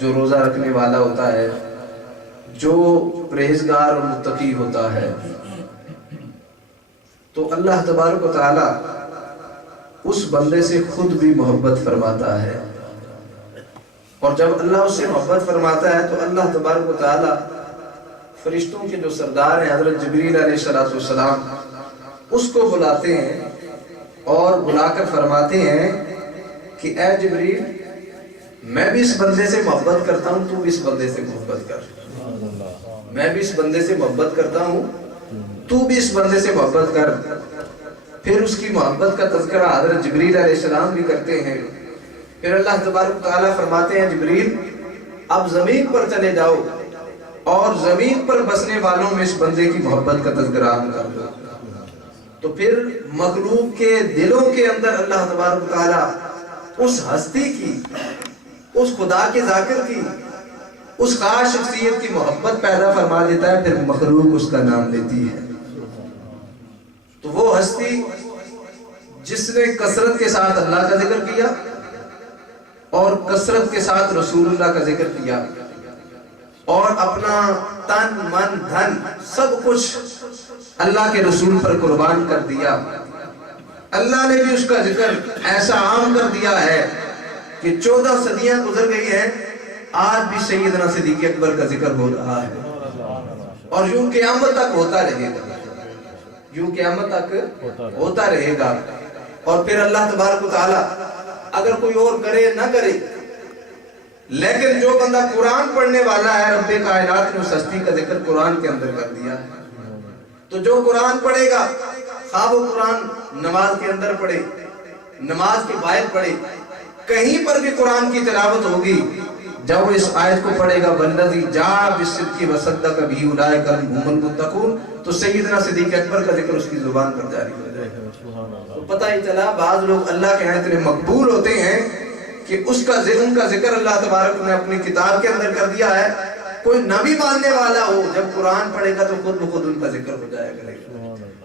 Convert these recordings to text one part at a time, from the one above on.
جو روزہ رکھنے والا ہوتا ہے، جو پرہیزگار اور متقی ہوتا ہے، تو اللہ تبارک و تعالی اس بندے سے خود بھی محبت فرماتا ہے، اور جب اللہ اس سے محبت فرماتا ہے تو اللہ تبارک و تعالی فرشتوں کے جو سردار ہیں حضرت جبریل علیہ السلام اس کو بلاتے ہیں اور بلا کر فرماتے ہیں کہ اے جبریل، میں بھی اس بندے سے محبت کرتا ہوں، تو بھی اس بندے سے محبت کر، میں بھی اس بندے سے محبت کرتا ہوں، تو بھی اس بندے سے محبت کر۔ پھر اس کی محبت کا تذکرہ حضرت جبریل علیہ السلام بھی کرتے ہیں۔ پھر اللہ تبارک تعالیٰ فرماتے ہیں جبریل اب زمین پر چلے جاؤ اور زمین پر بسنے والوں میں اس بندے کی محبت کا تذکرہ کر دو۔ تو پھر مخلوق کے دلوں کے اندر اللہ تبارک تعالیٰ اس ہستی کی، اس خدا کے ذاکر کی، اس خاص شخصیت کی محبت پیدا فرما دیتا ہے، پھر مخلوق اس کا نام لیتی ہے۔ تو وہ ہستی جس نے کثرت کے ساتھ اللہ کا ذکر کیا اور کثرت کے ساتھ رسول اللہ کا ذکر کیا اور اپنا تن من دھن سب کچھ اللہ کے رسول پر قربان کر دیا، اللہ نے بھی اس کا ذکر ایسا عام کر دیا ہے کہ 14 صدیاں گزر گئی ہیں، آج بھی سیدنا صدیق اکبر کا ذکر ہو رہا ہے اور یوں قیامت تک ہوتا رہے گا، یوں قیامت تک ہوتا رہے گا۔ اور پھر اللہ تبارک و تعالیٰ اگر کوئی اور کرے نہ کرے، لیکن جو بندہ قرآن پڑھنے والا ہے، رب کائنات نے اس ہستی کا ذکر قرآن کے اندر کر دیا ہے۔ تو جو قرآن پڑھے گا، خواہ وہ قرآن نماز کے اندر پڑھے، نماز کے باہر پڑھے، کہیں پر بھی قرآن کی تلاوت ہوگی، جب وہ اس آیت کو پڑھے گا وَالَّذِي جَاءَ بِالصِّدْقِ وَصَدَّقَ بِهِ أُولَٰئِكَ هُمُ الْمُتَّقُونَ، تو سیدنا صدیق اکبر کا ذکر اس کی زبان پر جاری ہو جائے گا۔ تو پتہ ہی چلا بعض لوگ اللہ کے ہاں اتنے مقبول ہوتے ہیں کہ ان کا ذکر اللہ تبارک نے اپنی کتاب کے اندر کر دیا ہے، کوئی نبی ماننے والا ہو جب قرآن پڑھے گا تو خود بخود ان کا ذکر ہو جائے گا۔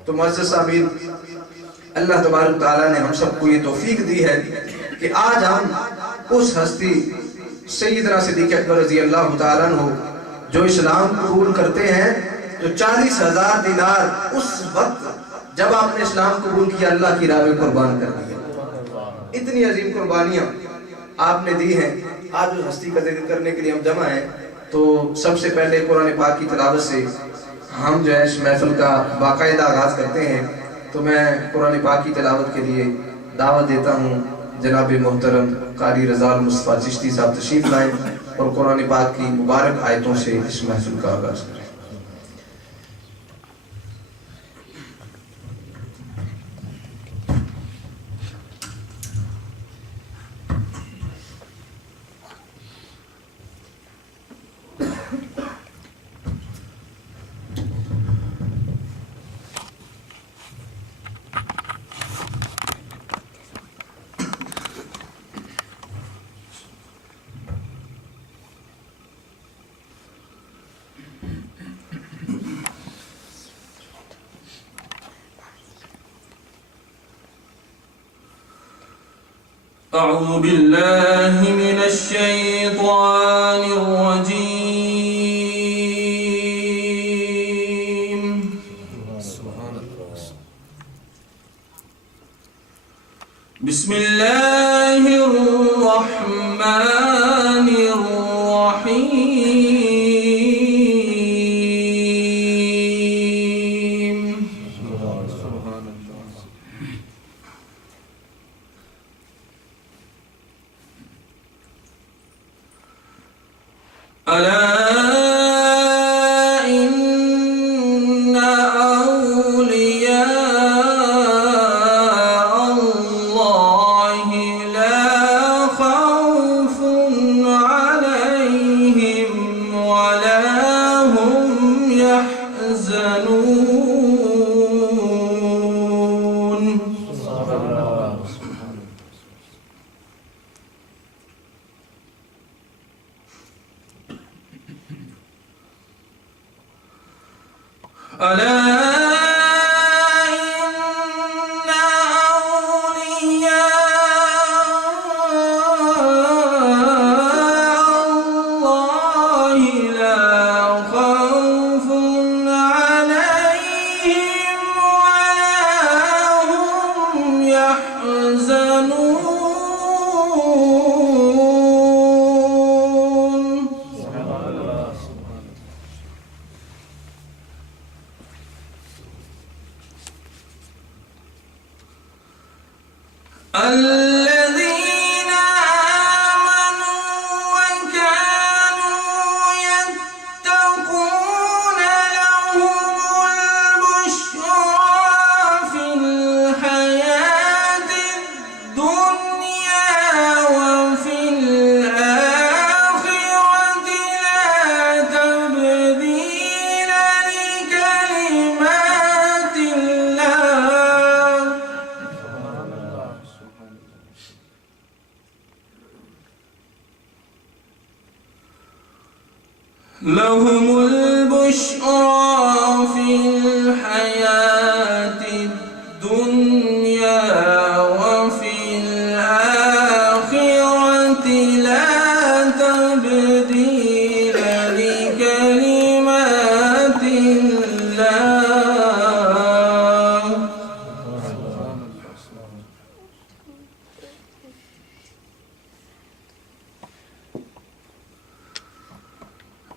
تو معزز سامعین، اللہ تبارک تعالیٰ نے ہم سب کو یہ توفیق دی ہے کہ آج ہم اس ہستی سیدنا صدیق اکبر رضی اللہ تعالیٰ عنہ جو اسلام قبول کرتے ہیں، تو 40,000 دینار اس وقت جب آپ نے اسلام قبول کیا اللہ کی راہ میں قربان کر دیا۔ اتنی عظیم قربانیاں آپ نے دی ہیں۔ آج اس ہستی کا ذکر کرنے کے لیے ہم جمع ہیں، تو سب سے پہلے قرآن پاک کی تلاوت سے ہم جو ہے اس محفل کا باقاعدہ آغاز کرتے ہیں۔ تو میں قرآن پاک کی تلاوت کے لیے دعوت دیتا ہوں جناب محترم قاری رضا المصطفیٰ چشتی صاحب تشریف لائیں اور قرآن پاک کی مبارک آیتوں سے اس محفل کا آغاز کریں۔ أعوذ بالله من الشيطان الرجيم بسم الله الرحمن الرحيم ألا إن أولياء الله لا خوف عليهم ولا هم يحزنون ألا إن أولياء الله لهم البشرى في الحياة الدنيا وفي الآخرة لا تبديل لكلمات الله.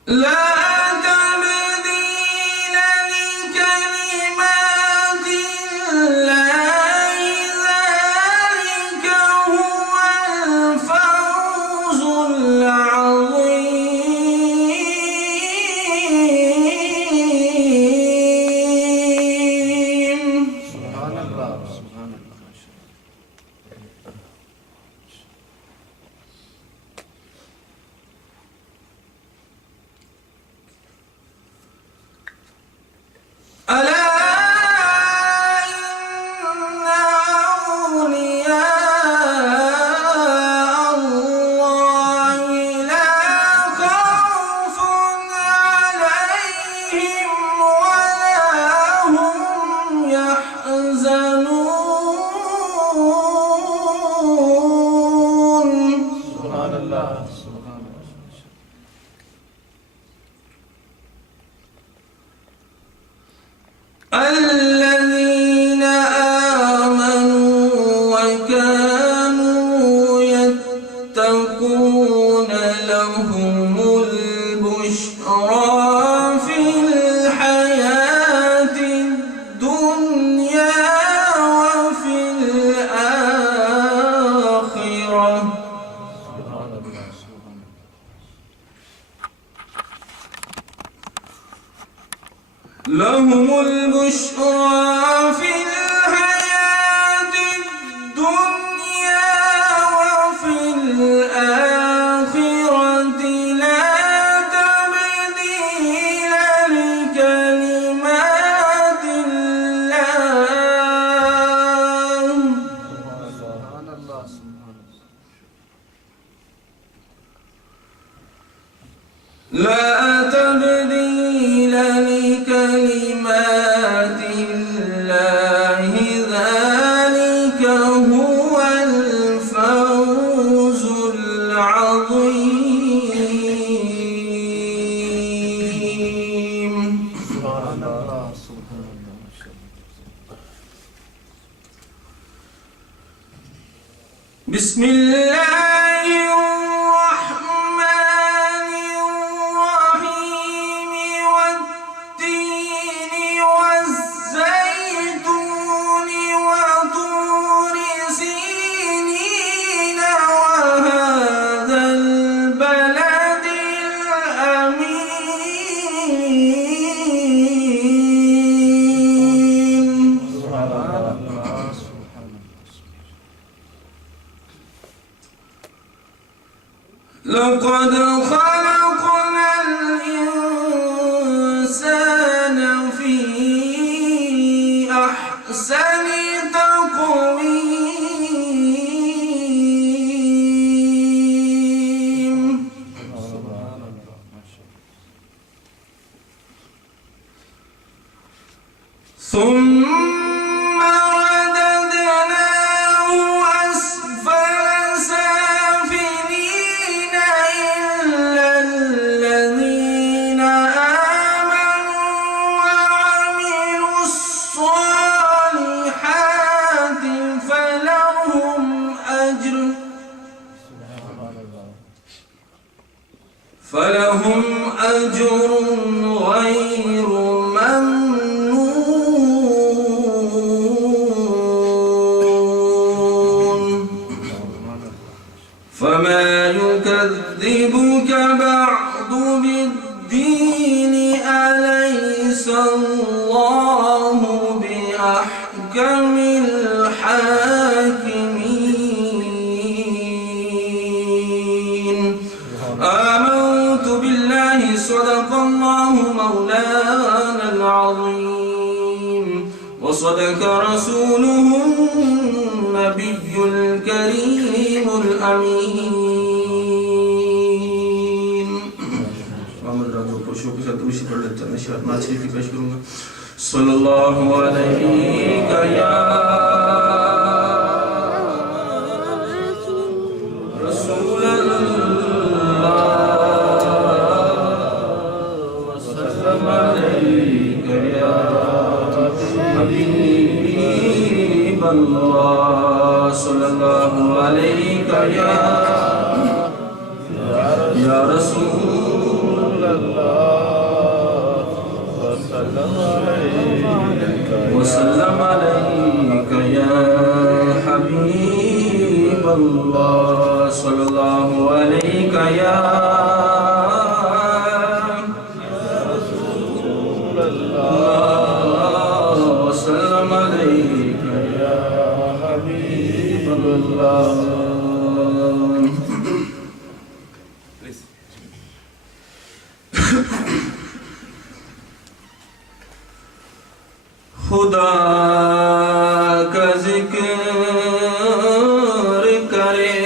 لا تبديل لكلمات الله، ذلك هو الفوز العظيم. سبحان الله سبحان الله. ألا إن أولياء الله لا خوف عليهم ولا هم يحزنون. سبحان الله سبحان الله. الذين آمنوا وكانوا يتقون لهم البشرى في الحياة الدنيا وفي الآخرة. سبحان الله سبحان الله. لهم البشرى في الحياة الدنيا وفي الآخرة لا تبديل لكلمات الله. سبحان الله سبحان الله. لا تبديل لكلمات الله، ذلك هو الفوز العظيم. سبحان الله سبحان الله. بسم الله الرحمن الرحيم. والتين والزيتون وطور سينين وهذا البلد الأمين. سبحان الله سبحان الله. لقد خلقنا الإنسان في أحسن تقويم. سبحان الله ما شاء الله. ثم رددناه أسفل سافلين إلا الذين آمنوا وعملوا الصالحات فلهم أجر غير ممنون. فما يكذبك بعد بالدين، أليس الله بأحكم الحاكمين. آمنت بالله، صدق الله مولانا العظيم، وصدق رسوله النبي الكريم الأمين. کا دوشی پڑھ لیتا ہوں. میں شاید نعت شریف پیش کروں گا. صلی اللہ علیہ یا رسول اللہ وسلم علیہ یا حبیب اللہ صلی اللہ علیہ یا رسول اللہ وسلم علیک یا حبیب اللہ صلی اللہ علیک یا رسول اللہ وسلم علیک یا حبیب اللہ. خدا کا ذکر کرے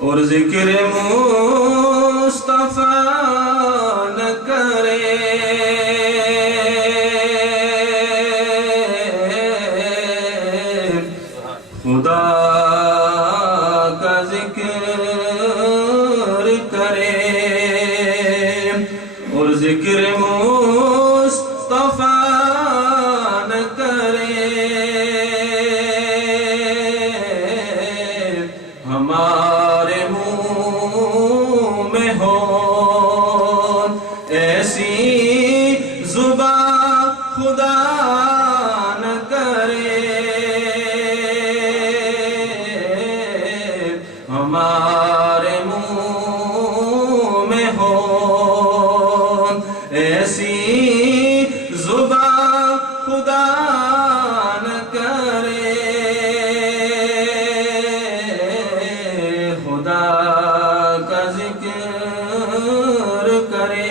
اور ذکر مصطفیٰ نہ کرے خدا کا ذکر کرے اور ذکر مصطفیٰ نہ کرے ہمارے منہ میں ہو ایسی زبان خدا نہ کرے ہمارے منہ میں ہو ایسی زبان خدا نہ کرے خدا کا ذکر کرے.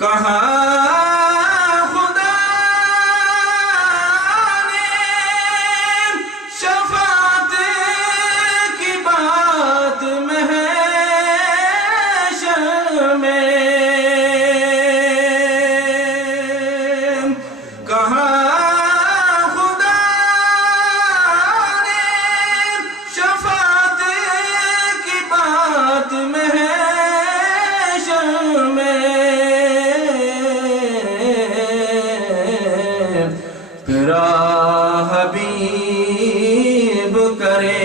کہا خدا نے شفاعت کی بات محشر میں کہا خدا نے شفاعت کی بات محشر میں تیرا حبیب کرے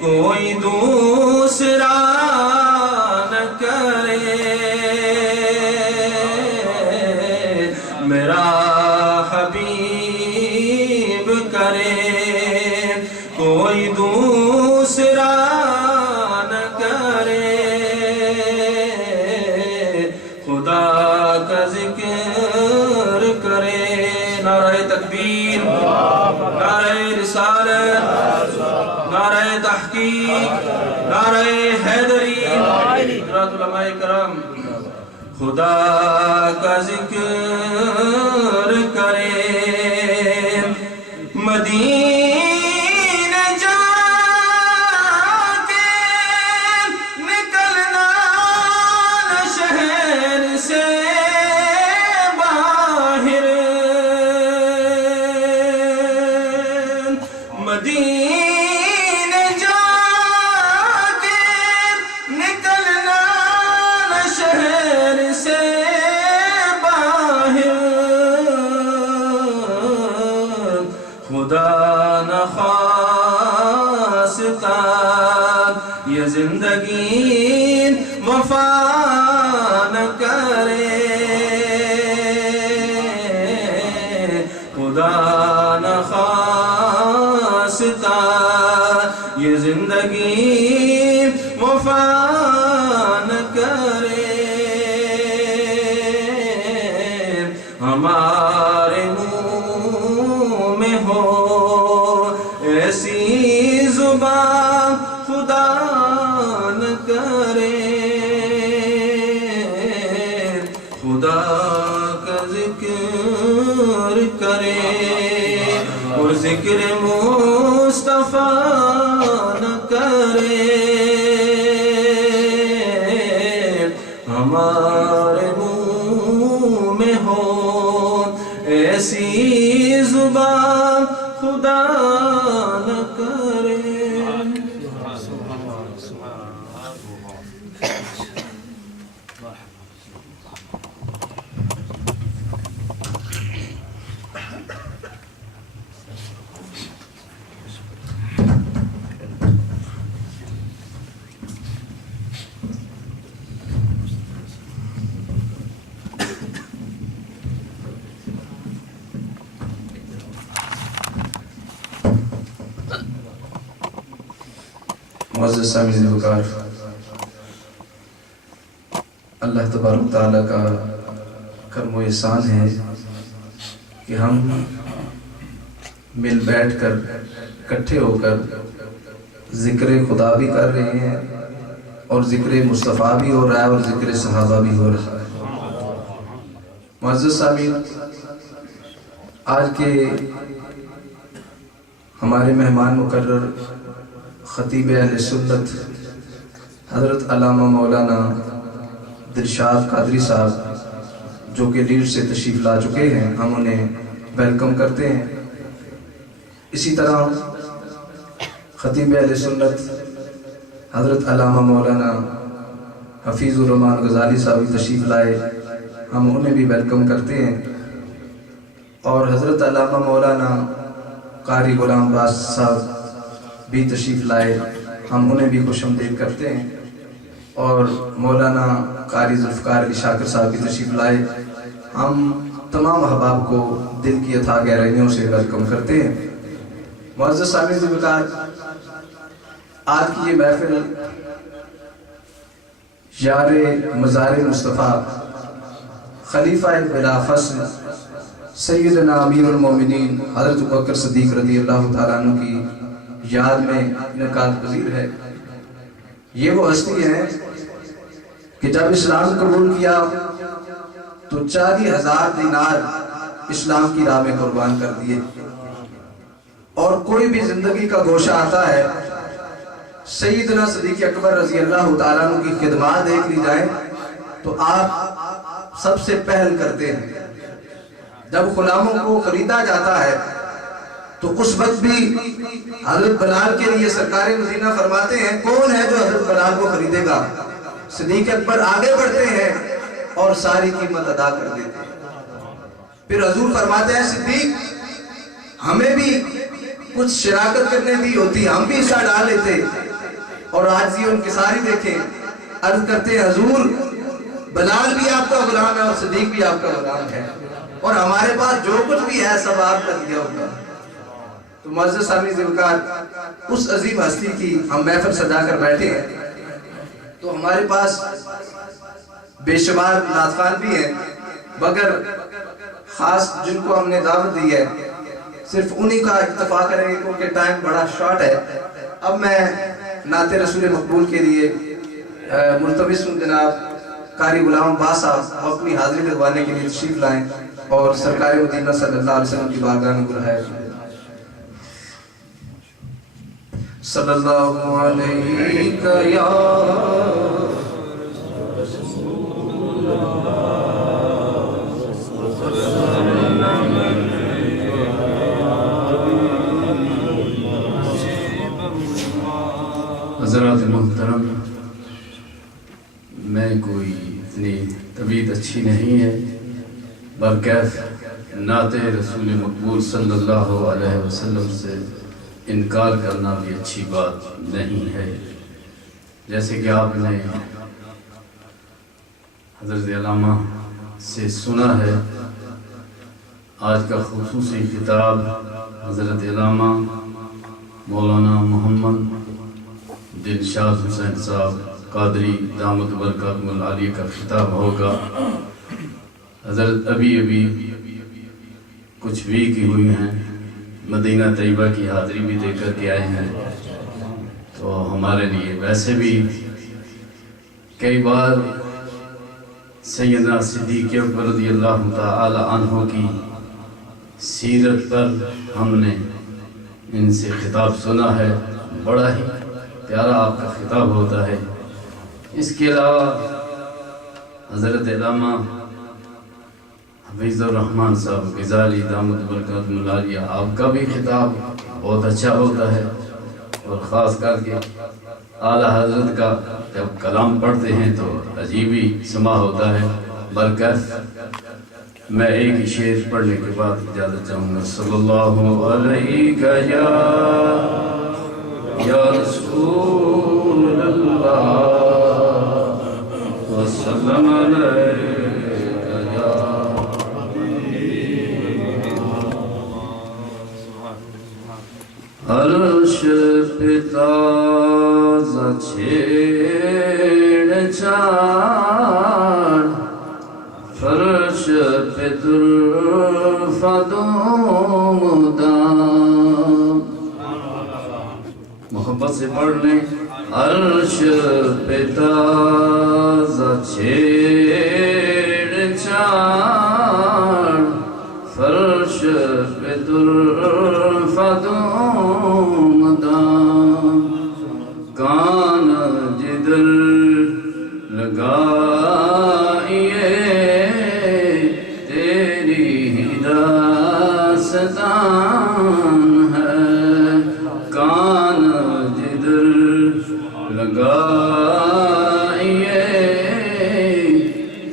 کوئی دوسرا نہ کرے میرا حبیب کرے کوئی دوسرا نہ کرے خدا کا ذکر کرے. نعرہ تکبیر نعرہ رسالت نعرہ تحقیق نعرہ حیدری حضرات علماء کرام. خدا کا ذکر کرے مدینے جا کے نکلنا نہ شہر سے باہر مدینے جا کے نکلنا نہ شہر سے باہر خدا نخواستہ یہ زندگی وفا نہ کرے خدا نخواستہ یہ زندگی وفا نہ کرے ہمارے منہ میں ہو ایسی زبان خدا نہ کرے خدا کا ذکر کرے اور ذکر مصطفیٰ نہ کرے ایسی زبان خدا نہ کرے. معزز سامعین وقار، اللہ تبارک تعالیٰ کا کرم و احسان ہے کہ ہم مل بیٹھ کر اکٹھے ہو کر ذکر خدا بھی کر رہے ہیں اور ذکر مصطفیٰ بھی ہو رہا ہے اور ذکر صحابہ بھی ہو رہا ہے. معزز سامعین، آج کے ہمارے مہمان مقرر خطیب اہل سنت حضرت علامہ مولانا دلشاد قادری صاحب جو کہ لیڈ سے تشریف لا چکے ہیں، ہم انہیں ویلکم کرتے ہیں. اسی طرح خطیب اہل سنت حضرت علامہ مولانا حفیظ الرحمن غزالی صاحب بھی تشریف لائے، ہم انہیں بھی ویلکم کرتے ہیں. اور حضرت علامہ مولانا قاری غلام باز صاحب بھی تشریف لائے، ہم انہیں بھی خوش آمدید کرتے ہیں. اور مولانا قاری ذوالفقار علی شاکر صاحب بھی تشریف لائے، ہم تمام احباب کو دل کی اتھاہ گہرائیوں سے ویلکم کرتے ہیں. معزز سامعین وقار، آج کی یہ محفل یار مزار مصطفیٰ خلیفہ بلا فصل سیدنا امیر المومنین حضرت ابوبکر صدیق رضی اللہ تعالیٰ عنہ کی یاد میں انعقاد پذیر ہے. یہ وہ ہستی ہیں کہ جب اسلام قبول کیا تو 40,000 دینار اسلام کی راہ میں قربان کر دیے. اور کوئی بھی زندگی کا گوشہ آتا ہے، سیدنا صدیق اکبر رضی اللہ تعالیٰ عنہ کی خدمات دیکھ لی جائیں تو آپ سب سے پہل کرتے ہیں. جب غلاموں کو خریدا جاتا ہے تو اس وقت بھی حضرت بلال کے لیے سرکار مدینہ فرماتے ہیں کون ہے جو حضرت بلال کو خریدے گا؟ صدیق اکبر آگے بڑھتے ہیں اور ساری قیمت ادا کر دیتے ہیں. پھر حضور فرماتے ہیں صدیق ہمیں بھی کچھ شراکت کرنے دی ہوتی، ہم بھی حصہ ڈال لیتے. اور آج یہ ان کی ساری دیکھیں، عرض کرتے ہیں حضور بلال بھی آپ کا غلام ہے اور صدیق بھی آپ کا غلام ہے، اور ہمارے پاس جو کچھ بھی ہے سب آپ کا دیا ہوگا. تو معزز سامعین وقار، اس عظیم ہستی کی ہم محفل سجا کر بیٹھے ہیں تو ہمارے پاس بے شمار نعت خوان بھی ہیں، مگر خاص جن کو ہم نے دعوت دی ہے صرف انہی کا اکتفا کریں گے کیونکہ ٹائم بڑا شارٹ ہے. اب میں نعت رسول مقبول کے لیے ملتمس ہوں جناب قاری غلام باز صاحب اپنی حاضری لگوانے کے لیے تشریف لائیں اور سرکار مدینہ صلی اللہ علیہ وسلم کی بارگاہ میں برہائے. صلی اللہ علیہ یا رسول اللہ حضرات محترم، میں کوئی اتنی طبیعت اچھی نہیں ہے، برکیف نعت رسول مقبول صلی اللہ علیہ وسلم سے انکار کرنا بھی اچھی بات نہیں ہے. جیسے کہ آپ نے حضرت علامہ سے سنا ہے، آج کا خصوصی خطاب حضرت علامہ مولانا محمد دلشاد حسین صاحب قادری دامت برکاتہ العالیہ کا خطاب ہوگا. حضرت ابھی کچھ بھی کی ہوئی ہیں، مدینہ طیبہ کی حاضری بھی دے کر کے آئے ہیں، تو ہمارے لیے ویسے بھی کئی بار سیدنا صدیق اکبر رضی اللہ تعالی عنہ کی سیرت پر ہم نے ان سے خطاب سنا ہے، بڑا ہی پیارا آپ کا خطاب ہوتا ہے. اس کے علاوہ حضرت علامہ حفیظ الرحمان صاحب غزالی دامت برکاتہ العالیہ، آپ کا بھی خطاب بہت اچھا ہوتا ہے، اور خاص کر کے اعلیٰ حضرت کا جب کلام پڑھتے ہیں تو عجیب ہی سما ہوتا ہے، برکت۔ میں ایک ہی شعر پڑھنے کے بعد اجازت چاہوں گا۔ صلی اللہ علیہ یا رسول اللہ وسلم علیہ یا عرش پہ تازہ چھیڑ چھاڑ، فرش پہ درفد مدام، محبت سے پڑھ لیں۔ عرش پہ تازہ چھیڑ چھاڑ، فرش پہ درفد مدام، کان جدر لگائیے تیری ہی داستان ہے، کان جدر لگائیے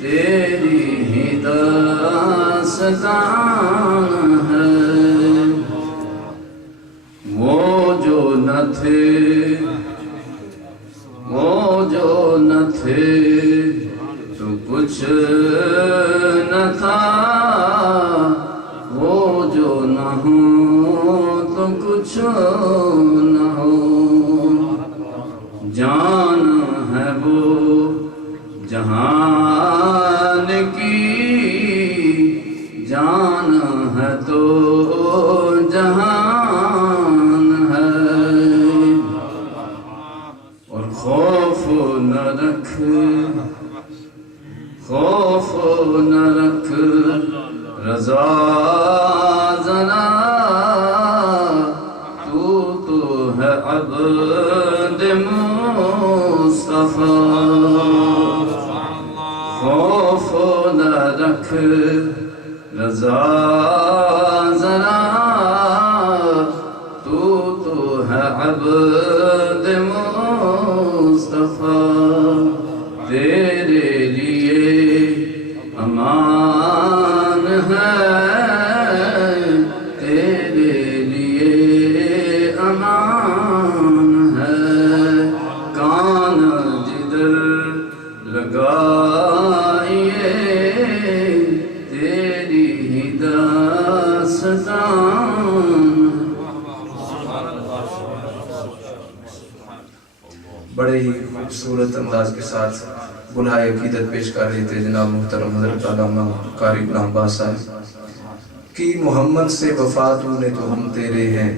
تیری ہی داستان ہے، وہ جو نہ تھے، وہ جو نہ تھے تو کچھ نہ تھا، وہ جو نہ ہو تو کچھ نہ ہو، جان ہے وہ جہان کی، جان ہے تو جہان ہے، اور خوف نہ رکھ، خوف نہ رکھ رضا ذرا، تو ہے عبد مصطفیٰ، خوف نہ رکھ رضا ذرا، تو ہے عبد مصطفیٰ، تیرے لیے امان ہے، تیرے لیے امان ہے، کان جدر لگائیے تیری ہی داستان۔ بڑے ہی خوبصورت انداز کے ساتھ گلہائے عقیدت پیش کر رہے تھے جناب محترم حضرت علامہ قاری غلام عباس صاحب۔ کی محمد سے وفا تو نے تو ہم تیرے ہیں،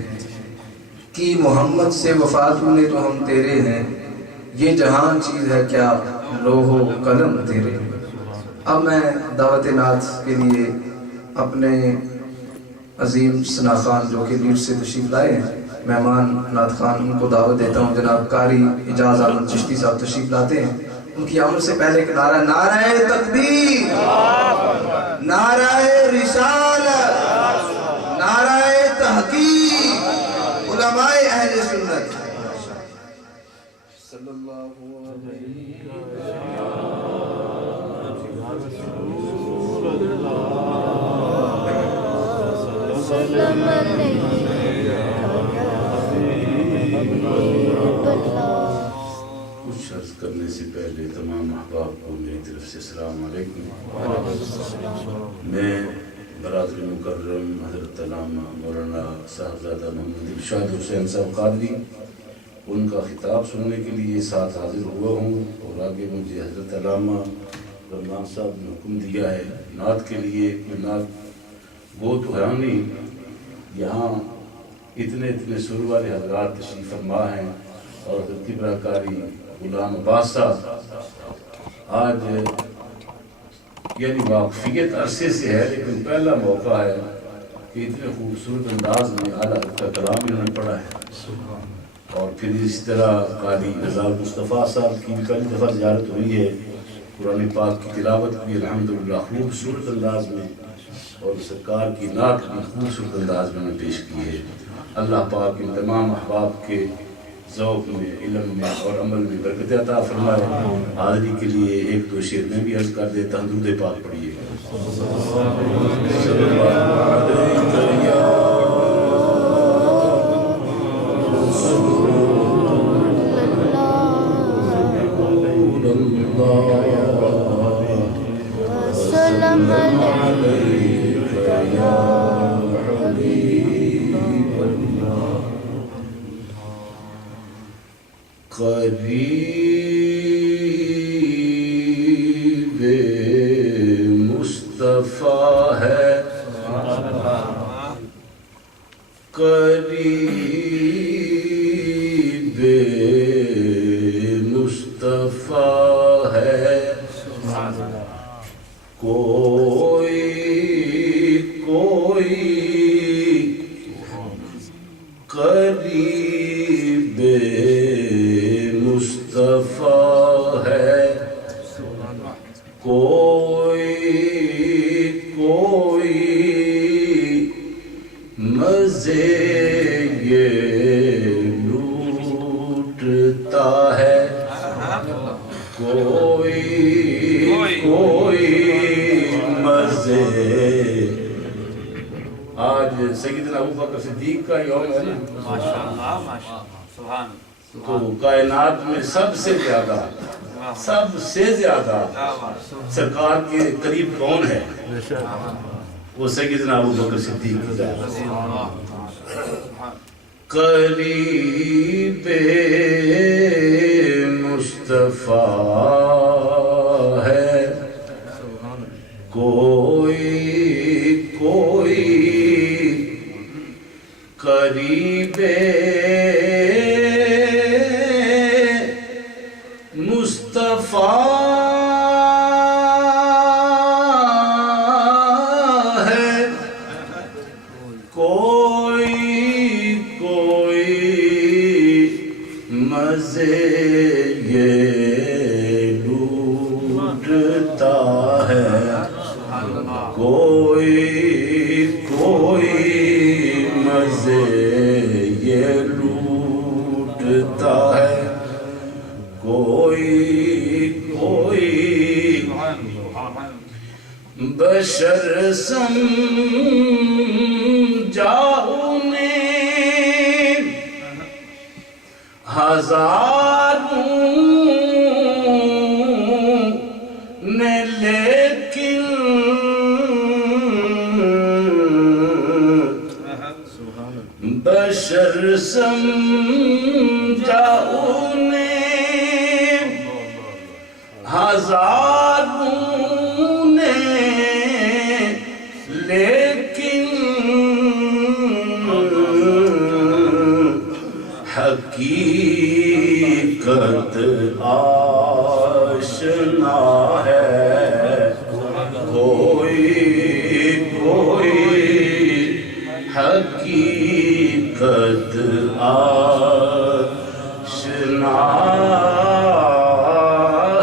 کی محمد سے وفا تو نے تو ہم تیرے ہیں، یہ جہان چیز ہے کیا لوح و قلم تیرے ہیں۔ اب میں دعوت نعت کے لیے اپنے عظیم ثنا خان جو کہ لیڈ سے تشریف لائے ہیں، مہمان نعت خان، ان کو دعوت دیتا ہوں۔ جناب قاری اعجاز احمد چشتی صاحب تشریف لاتے ہیں، ان کی آمد سے پہلے ایک نعرہ، نعرہ تکبیر، نعرہ رسالت، نعرہ تحقیق، علماء اہل سنت صلی اللہ علیہ کچھ عرض کرنے سے پہلے تمام احباب کو میری طرف سے السلام علیکم۔ میں برادر مکرم حضرت علامہ مولانا صاحبزادہ محمد ارشاد حسین صاحب قادری، ان کا خطاب سننے کے لیے ساتھ حاضر ہوا ہوں، اور آگے مجھے حضرت علامہ رحمان صاحب نے حکم دیا ہے نعت کے لیے کہ نعت وہ تو ہے نہیں، یہاں اتنے سر والے حضرات تشریف فرما ہیں، اور حضرت برا قاری غلام عباس صاحب آج یعنی واقفیت عرصے سے ہے، لیکن پہلا موقع ہے کہ اتنے خوبصورت انداز میں اعلیٰ حضرت کا کلام انہوں نے پڑھا ہے، اور پھر اس طرح قاری غزال مصطفیٰ صاحب کی بھی کئی دفعہ زیارت ہوئی ہے، قرآن پاک کی تلاوت بھی الحمدللہ خوبصورت انداز میں اور سرکار کی نعت بھی خوبصورت انداز میں پیش کی ہے۔ اللہ پاک ان تمام احباب کے ذوق میں، علم میں اور عمل میں برکت عطا فرمائے۔ حاضری کے لیے ایک دو شعر میں بھی عرض کر دیتا ہوں، درود پاک پڑھیے گا۔ قریب مصطفیٰ ہے، قریب مصطفیٰ ہے، کوئی قریب مصطفیٰ ہے، کوئی مزے یہ لوٹتا ہے، کوئی مزے۔ آج سیدنا ابوبکر صدیق کا یوم ہے نا، تو کائنات میں سب سے زیادہ سرکار کے قریب کون ہے؟ وہ سیدنا ابوبکر صدیق ہے۔ قریب مصطفیٰ ہے، کوئی قریب مصطفیٰ ہے، کوئی مزے یہ لوٹتا ہے، کوئی مزے یہ لوٹتا ہے، کوئی بشر سمجھا انہیں ہزاروں نے، لیکن بشر سمجھا انہیں ہزاروں نے، لیکن حقیقت آشنا ہے، کوئی حقیقت آشنا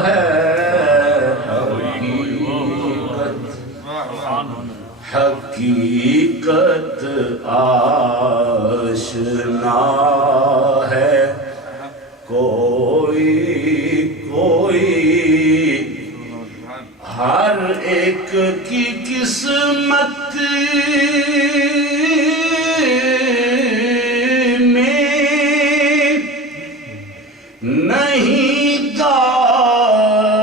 ہے، حقیقت آشنا ہے، کوئی ہر ایک کی قسمت میں نہیں دار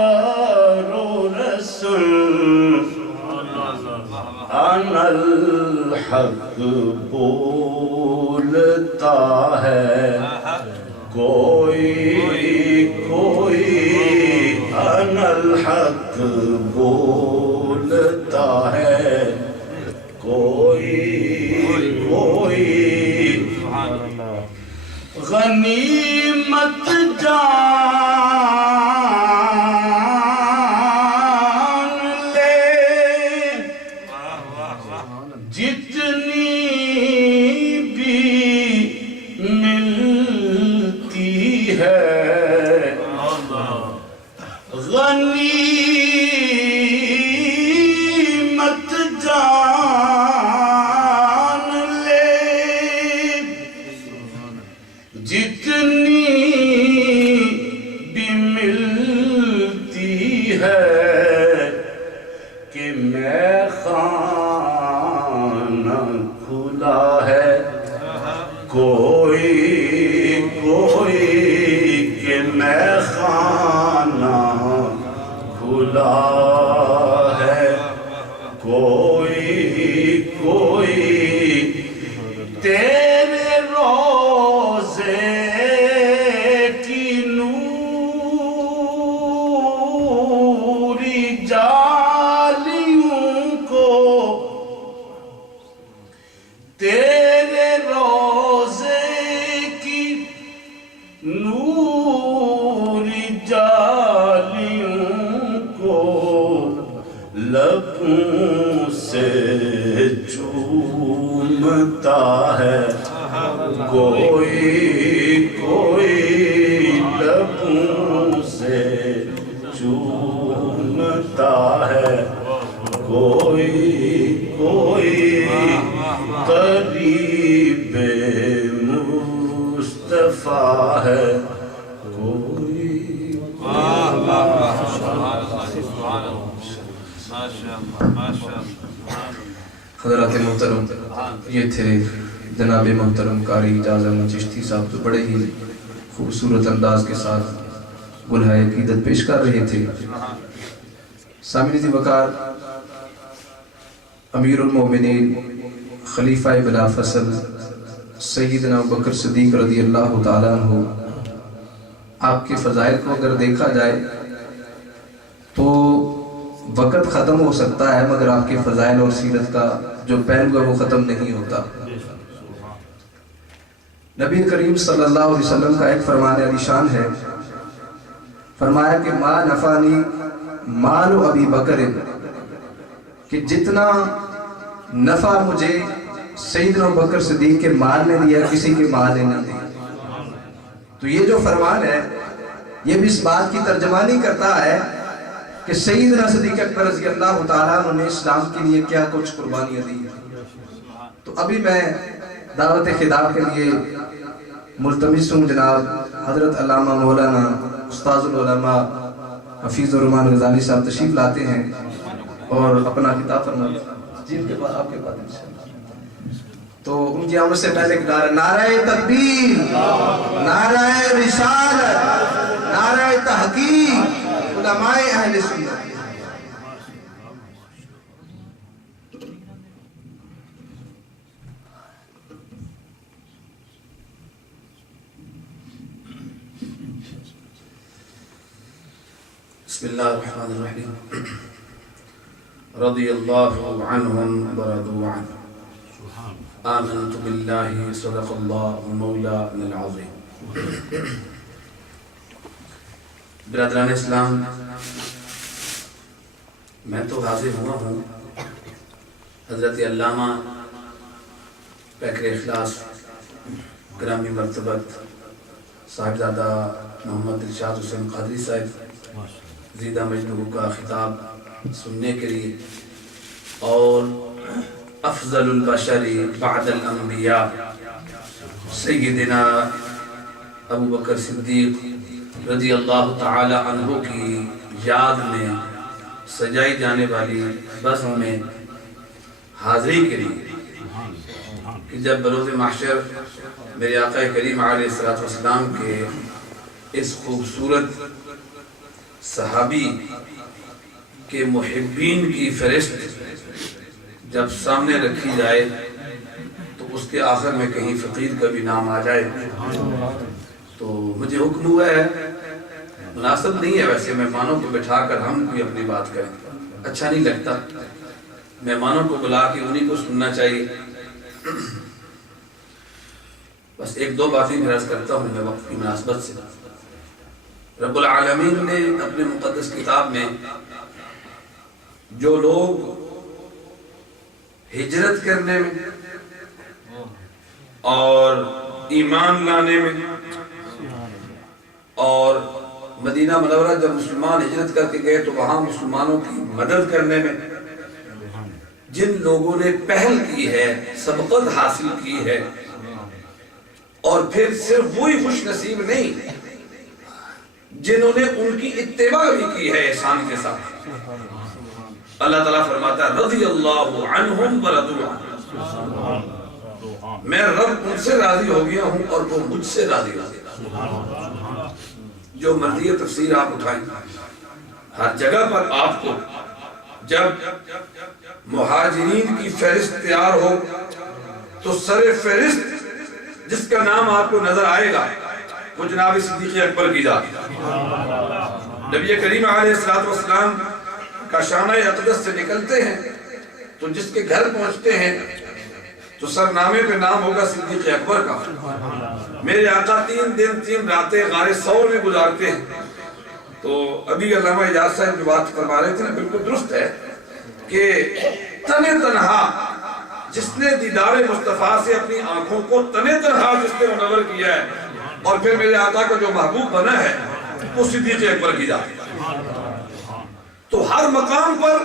و رسم، انا الحق بولتا ہے، کوئی انا الحق بولتا ہے، کوئی غنیمت جان لے جتنی بھی ملتی ہے، غنیمت بھی ملتی ہے کہ میں خانہ کھلا ہے کوئی کہ میں خانہ کھلا ہے کوئی تیرے روزے کی نوری جالیوں کو تیرے روزے کی نوری جالیوں کو لبوں سے چومتا ہے کوئی لبوں سے چومتا ہے کوئی قریب مصطفیٰ ہے کوئی حضرات محترم، یہ تھے جناب محترم قاری اعجاز احمد چشتی صاحب، تو بڑے ہی خوبصورت انداز کے ساتھ گلہائے عقیدت پیش کر رہے تھے۔ سامعین وقار، امیر المومنین خلیفہ بلا فصل سیدنا ابوبکر صدیق رضی اللہ تعالیٰ عنہ، آپ کے فضائل کو اگر دیکھا جائے تو وقت ختم ہو سکتا ہے مگر آپ کے فضائل اور سیرت کا جو پہلو ہے وہ ختم نہیں ہوتا۔ نبی کریم صلی اللہ علیہ وسلم کا ایک فرمان علی شان ہے، فرمایا کہ ما نفانی مال ابی بکر، کہ جتنا نفع مجھے سیدنا ابوبکر صدیق کے مال نے دیا کسی کے مال نے نہ دیا۔ تو یہ جو فرمان ہے یہ بھی اس بات کی ترجمانی کرتا ہے کہ سیدنا صدیق اکبر رضی اللہ تعالیٰ عنہ نے اسلام کے لیے کیا کچھ قربانیاں دی۔ تو ابھی میں دعوت خطاب کے لیے ملتمس ہوں جناب حضرت علامہ مولانا استاذ العلماء حفیظ الرحمن غزالی صاحب تشریف لاتے ہیں اور اپنا خطاب فرماتے ہیں۔ جی آپ کے پاس تو ان کی آمد سے پہلے نعرہ تکبیر، نعرہ رسالت، نعرہ تحقیق، علماء اہل سنت۔ بسم اللہ الرحمن الرحیم۔ رضی اللہ عنہم ورضوا عنہ، آمنت باللہ صدق اللہ مولانا العظیم۔ برادران اسلام، میں تو حاضر ہوا ہوں حضرت علامہ پیکر اخلاص گرامی مرتبت صاحبزادہ محمد دلشاد حسین قادری صاحب زیدہ مجدہ کا خطاب سننے کے لیے، اور افضل البشر بعد الانبیاء سیدنا ابوبکر صدیق رضی اللہ تعالی عنہ کی یاد میں سجائی جانے والی بزم میں حاضری کے لیے، کہ جب بروز محشر میرے آقا کریم علیہ السلام کے اس خوبصورت صحابی کے محبین کی فہرست جب سامنے رکھی جائے تو اس کے آخر میں کہیں فقیر کا بھی نام آ جائے، تو مجھے حکم ہوا ہے، مناسب نہیں ہے ویسے مہمانوں کو بٹھا کر ہم کوئی اپنی بات کریں، اچھا نہیں لگتا، مہمانوں کو بلا کے انہی کو سننا چاہیے۔ بس ایک دو باتیں میں عرض کرتا ہوں میں وقت کی مناسبت سے۔ رب العالمین نے اپنے مقدس کتاب میں جو لوگ ہجرت کرنے میں اور ایمان لانے میں اور مدینہ منورہ جب مسلمان ہجرت کر کے گئے تو وہاں مسلمانوں کی مدد کرنے میں جن لوگوں نے پہل کی ہے، سبقت حاصل کی ہے اور پھر صرف وہی خوش نصیب نہیں جنہوں نے ان کی اتباع بھی کی ہے احسان کے ساتھ. اللہ تعالیٰ فرماتا ہے رضی اللہ عنہم ورضوا عنہ، میں رب ان سے راضی ہو گیا ہوں اور وہ مجھ سے راضی ہو گیا. جو مرضی تفسیر آپ اٹھائیں، ہر جگہ پر آپ کو جب مہاجرین کی فہرست تیار ہو تو سر فہرست جس کا نام آپ کو نظر آئے گا وہ جناب صدیق اکبر کی ذات. نبی کریم علیہ السلام کا شانہ اقدس سے نکلتے ہیں تو جس کے گھر پہنچتے ہیں تو سر نامے پہ نام ہوگا صدیق اکبر کا. میرے آقا 3 دن 3 راتیں غار ثور میں گزارتے ہیں. تو ابھی علامہ اجاز صاحب جو بات فرما رہے تھے نا بالکل درست ہے کہ تنے تنہا جس نے دیدار مصطفیٰ سے اپنی آنکھوں کو تنے تنہا جس نے منور کیا ہے اور پھر میرے آقا کا جو محبوب بنا ہے وہ صدیق اکبر کی ذات. تو ہر مقام پر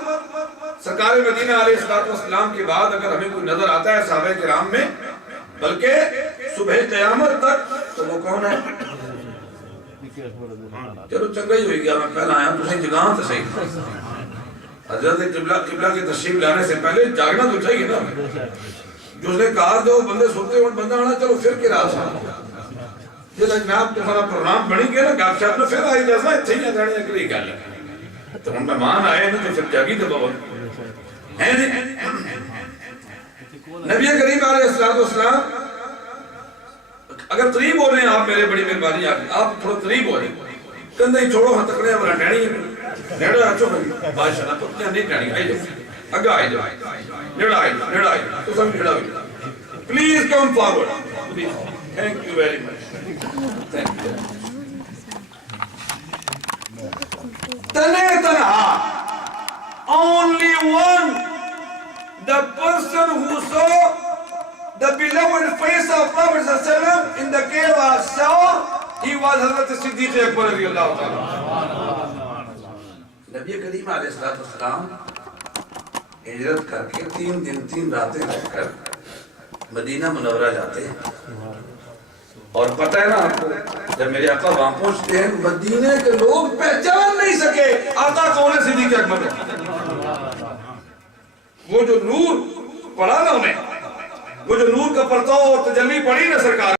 سرکار مدینہ علیہ السلام کے بعد اگر ہمیں کوئی نظر آتا ہے صحابہ کرام میں بلکہ صبح قیامت تک تو وہ کون ہے؟ چلو چنگا ہی ہوئی گیا میں پہلا آیا تو صحیح جگہ تو صحیح. حضرت قبلہ کے تشریف لانے سے پہلے جاگنا تو چاہیے نا. جو اس نے کہا جو بندے سوتے ہیں بندہ آنا چلو پھر کے راز جب جناب تمہارا پروگرام بنی گیا نا گاپ شاپ نے پھر آئی جیسا اتھے ہی جانے کے لیے گل ہے تو ہم مہمان آئے نا تو پھر جاگی تو بہت نبی کریم علیہ السلام اگر قریب ہو رہے ہیں آپ میرے بڑی مہربانی آپ تھوڑا قریب ہو رہے ہیں کندھے ہی چھوڑو ہاں تکڑے ہمارا ڈیڑی ہے ڈیڑا اچھو بھائی بادشاہ نہ پتیاں نہیں ڈیڑی آئی جاؤ اگا آئی جاؤ ڈیڑا آئی تو سب ڈیڑا ہوئی please come forward thank you very much thank you. تنے تنہا only one, the person who saw the beloved face of Prophet ﷺ in the cave of Saur, he was Hazrat Siddiq Akbar رضی اللہ تعالیٰ. نبی کریم علیہ السلام ہجرت کر کے 3 دن 3 راتیں رہ کر مدینہ منورہ جاتے ہیں اور پتہ ہے نا آپ کو جب میرے آقا وہاں پہنچتے ہیں مدینے کے لوگ پہچان نہیں سکے آقا کون ہے صدیق اکبر. وہ جو نور پڑا نا انہیں وہ جو نور کا پرتاؤ اور تجلی پڑی نا سرکار